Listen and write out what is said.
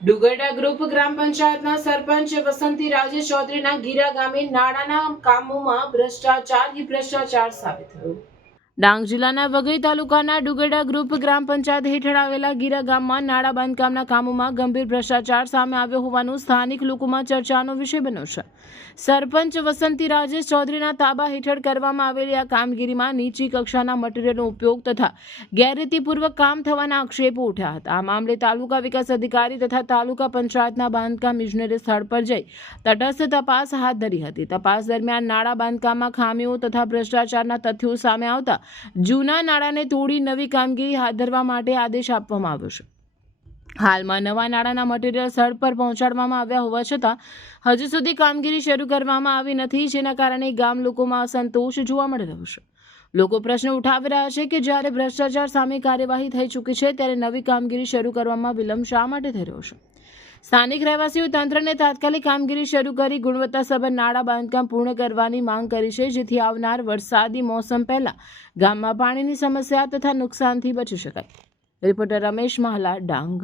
ડુગરડા group ગ્રામ પંચાયતના સરપંચ વસંતી રાજે ચૌધરીના ગીરા ગામે નાણાંના કામોમાં ભ્રષ્ટાચાર સાબિત થયો। ડાંગ જિલ્લાના વઘઈ તાલુકાના ડુગરડા ગ્રુપ ગ્રામ પંચાયત હેઠળ આવેલા ગીરા ગામમાં નાળા બાંધકામના કામોમાં ગંભીર ભ્રષ્ટાચાર સામે આવ્યો હોવાનું સ્થાનિક લોકોમાં ચર્ચાનો વિષય બન્યો છે। સરપંચ વસંતી રાજેશ ચૌધરીના તાબા હેઠળ કરવામાં આવેલી આ કામગીરીમાં નીચી કક્ષાના મટીરીયલનો ઉપયોગ તથા ગેરરીતિપૂર્વક કામ થવાના આક્ષેપો ઉઠ્યા હતા। આ મામલે તાલુકા વિકાસ અધિકારી તથા તાલુકા પંચાયતના બાંધકામ ઇજનેરે સ્થળ પર જઈ તટસ્થ તપાસ હાથ ધરી હતી। તપાસ દરમિયાન નાળા બાંધકામમાં ખામીઓ તથા ભ્રષ્ટાચારના તથ્યો સામે આવતા જૂના નાળાને તોડી નવી કામગીરી હાથ ધરવા માટે આદેશ આપવામાં આવ્યો છે। હાલમાં નવા નાળાના મટીરીયલ સ્થળ પર પહોંચાડવામાં આવ્યા હોવા છતાં હજુ સુધી કામગીરી શરૂ કરવામાં આવી નથી, જેના કારણે ગામ લોકોમાં અસંતોષ જોવા મળી રહ્યો છે। લોકો પ્રશ્ન ઉઠાવી રહ્યા છે કે જ્યારે ભ્રષ્ટાચાર સામે કાર્યવાહી થઈ ચૂકી છે ત્યારે નવી કામગીરી શરૂ કરવામાં વિલંબ શા માટે થઈ રહ્યો છે। સ્થાનિક રહેવાસીઓ તંત્રને તાત્કાલિક કામગીરી શરૂ કરી ગુણવત્તાસભર નાળા બાંધકામ પૂર્ણ કરવાની માંગ કરી છે, જેથી આવનાર વરસાદી મોસમ પહેલા ગામમાં પાણીની સમસ્યા તથા નુકસાનથી બચી શકાય। રિપોર્ટર રમેશ મહાલા, ડાંગ।